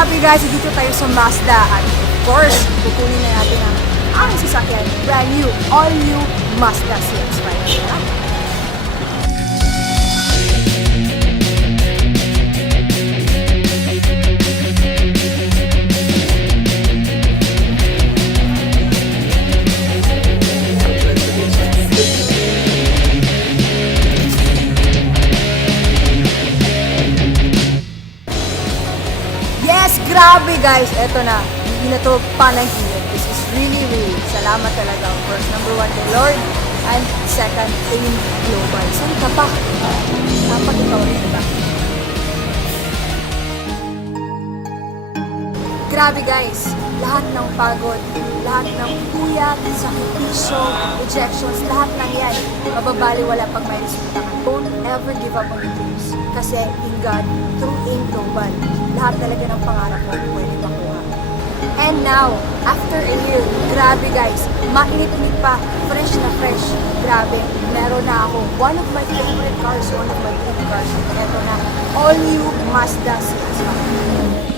grabe guys, dito tayo sa Mazda at of course, kukunin na natin ang aming sasakyan. Brand new, all new Mazda CX-5. Yes, grabe guys. Eto na. Hindi na to panaginip. This is really, really. Salamat talaga. First, number one kay Lord. And second, AIM Global. Saan ka pa? Dapat ikaw rin, diba? Grabe guys. Lahat ng pagod, lahat ng puyat, sakripisyo, rejections, lahat ng yan, mababaliwala pag may resulta ka. Don't ever give up on your dreams. Kasi in God, through AIM Global, lahat talaga ng pangarap mo pwede makuha. And now, after a year, grabe guys, mainit-init pa, fresh na fresh. Grabe, meron na ako. One of my favorite cars, one of my dream cars. Ito na, all new Mazda CX-5.